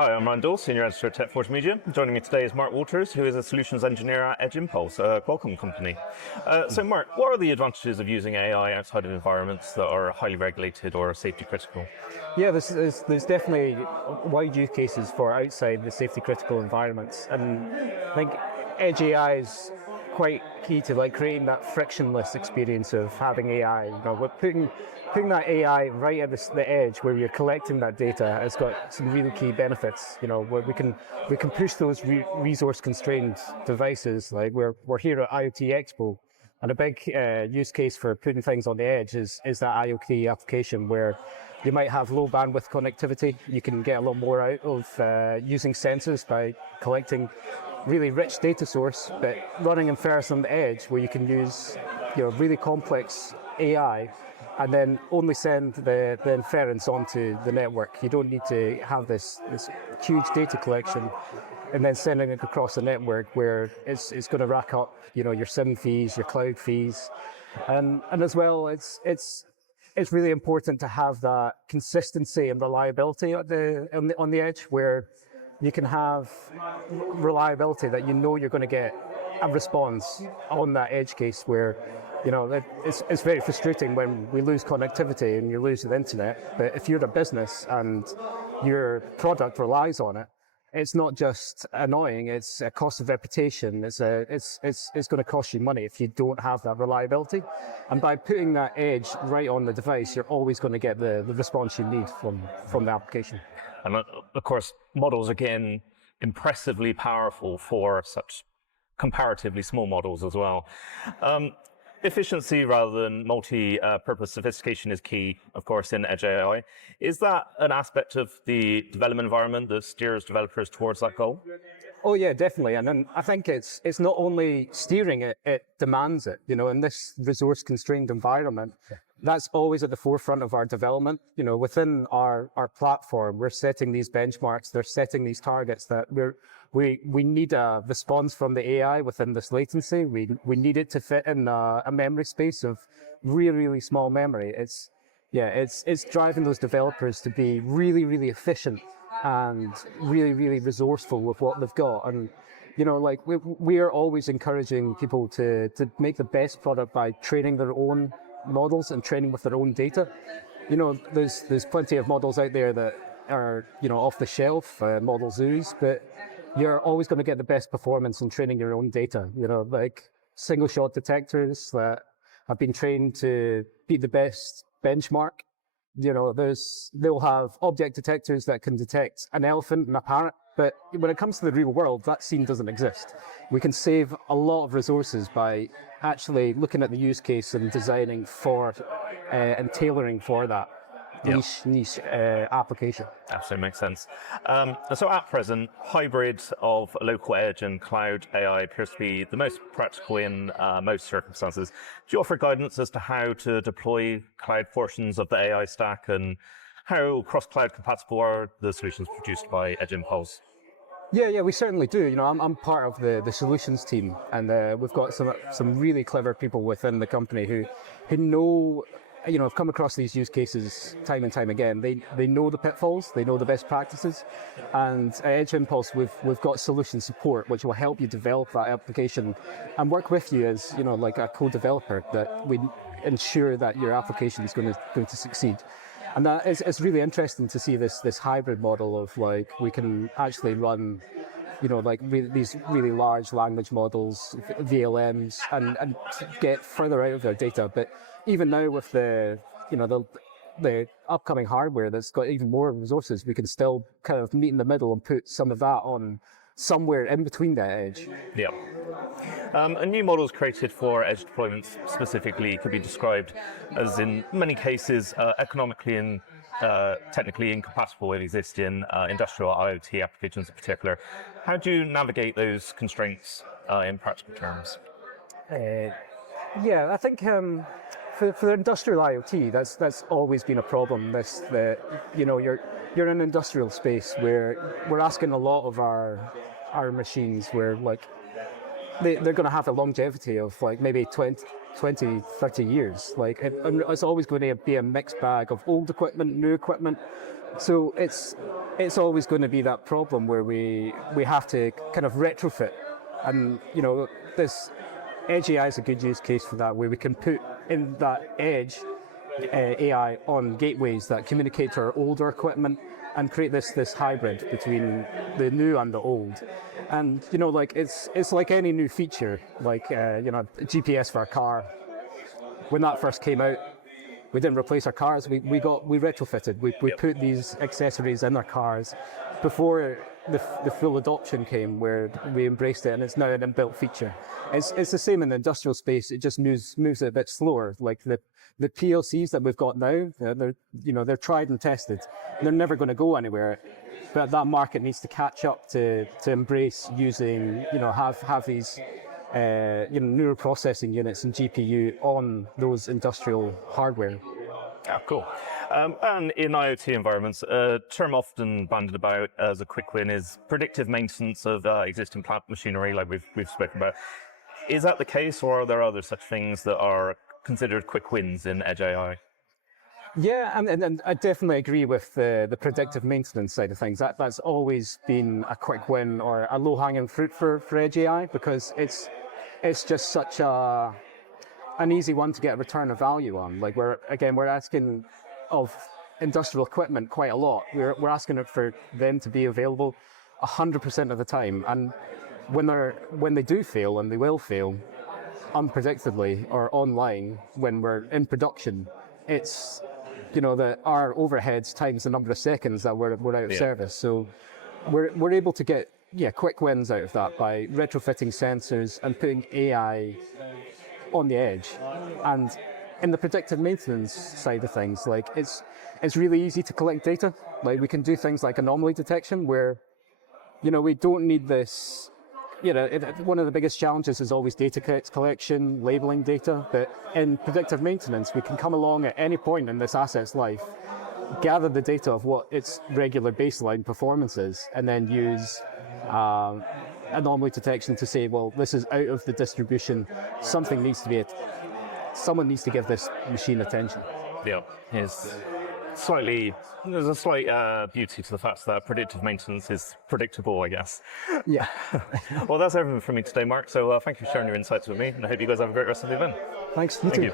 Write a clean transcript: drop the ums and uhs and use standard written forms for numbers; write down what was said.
Hi, I'm Ryan Daws, Senior Editor at TechForge Media. Joining me today is Mark Walters, who is a Solutions Engineer at Edge Impulse, a Qualcomm company. So Mark, what are the advantages of using AI outside of environments that are highly regulated or safety critical? Yeah, there's definitely wide use cases for outside the safety critical environments, and I think Edge AI is quite key to creating that frictionless experience of having AI. We're putting that AI right at the edge where you're collecting that data has got some really key benefits. Where we can push those resource constrained devices. Like we're here at IoT Expo. And a big use case for putting things on the edge is that IoT application where you might have low bandwidth connectivity. You can get a lot more out of using sensors by collecting really rich data source, but running Inference on the edge where you can use really complex AI and then only send the inference onto the network. You don't need to have this huge data collection and then sending it across the network where it's going to rack up your SIM fees, your cloud fees, and as well it's really important to have that consistency and reliability on the edge where you can have reliability that you're going to get a response on that edge case where it's very frustrating when we lose connectivity and you lose the internet. But if you're a business and your product relies on it, it's not just annoying, it's a cost of reputation. It's going to cost you money if you don't have that reliability. And by putting that edge right on the device, you're always going to get the response you need from the application. And of course, models, again, impressively powerful for such comparatively small models as well. Efficiency rather than multi-purpose sophistication is key, of course, in Edge AI. Is that an aspect of the development environment that steers developers towards that goal? Oh yeah, definitely. And then I think it's not only steering it, it demands it. In this resource-constrained environment, that's always at the forefront of our development. Within our platform, we're setting these benchmarks, they're setting these targets that we need a response from the AI within this latency. We need it to fit in a memory space of really, really small memory. It's driving those developers to be really, really efficient and really, really resourceful with what they've got. And we are always encouraging people to make the best product by training their own models and training with their own data. There's plenty of models out there that are off the shelf, model zoos, but you're always going to get the best performance in training your own data. Like single shot detectors that have been trained to be the best benchmark. They'll have object detectors that can detect an elephant and a parrot, but when it comes to the real world, that scene doesn't exist. We can save a lot of resources by actually looking at the use case and designing for and tailoring for that niche application. Absolutely makes sense. So at present, hybrid of local edge and cloud AI appears to be the most practical in most circumstances. Do you offer guidance as to how to deploy cloud portions of the AI stack and how cross-cloud compatible are the solutions produced by Edge Impulse? Yeah, we certainly do. I'm part of the solutions team, and we've got some really clever people within the company who know, have come across these use cases time and time again. They know the pitfalls, they know the best practices, and at Edge Impulse we've got solution support which will help you develop that application and work with you as like a co-developer that we ensure that your application is going to succeed. And that it's really interesting to see this hybrid model of we can actually run these really large language models, VLMs, and get further out of their data. But even now with the upcoming hardware that's got even more resources, we can still kind of meet in the middle and put some of that on somewhere in between that edge. Yeah. And new models created for edge deployments specifically could be described as, in many cases, economically and technically incompatible with existing industrial IoT applications in particular. How do you navigate those constraints in practical terms? I think for industrial IoT, that's always been a problem. You're in an industrial space where we're asking a lot of our machines where they're going to have a longevity of maybe 20, 30 years. Like it's always going to be a mixed bag of old equipment, new equipment. So it's always going to be that problem where we have to kind of retrofit. And this Edge AI is a good use case for that, where we can put in that edge AI on gateways that communicate to our older equipment and create this hybrid between the new and the old. And like it's like any new feature, like GPS for a car. When that first came out, we didn't replace our cars. We retrofitted. We put these accessories in our cars before the full adoption came, where we embraced it, and it's now an inbuilt feature. It's the same in the industrial space. It just moves it a bit slower. Like the PLCs that we've got now, they're tried and tested. They're never going to go anywhere. But that market needs to catch up to embrace using, have these neural processing units and GPU on those industrial hardware. Ah, cool. And in IoT environments, a term often bandied about as a quick win is predictive maintenance of existing plant machinery, like we've spoken about. Is that the case, or are there other such things that are considered quick wins in Edge AI? Yeah, and I definitely agree with the predictive maintenance side of things. That's always been a quick win or a low-hanging fruit for Edge AI, because it's just such an easy one to get a return of value on. Like we're asking of industrial equipment quite a lot. We're asking for them to be available 100% of the time, and when they do fail, and they will fail unpredictably or online when we're in production, it's that our overheads times the number of seconds that we're out of service. So we're able to get quick wins out of that by retrofitting sensors and putting AI on the edge. And in the predictive maintenance side of things, like it's really easy to collect data. Like we can do things like anomaly detection, where we don't need this. One of the biggest challenges is always data collection, labeling data. But in predictive maintenance, we can come along at any point in this asset's life, gather the data of what its regular baseline performance is, and then use anomaly detection to say, well, this is out of the distribution. Someone needs to give this machine attention. Yeah, there's a slight beauty to the fact that predictive maintenance is predictable, I guess. Yeah. Well, that's everything from me today, Mark. So thank you for sharing your insights with me, and I hope you guys have a great rest of the event. Thanks. Thank you.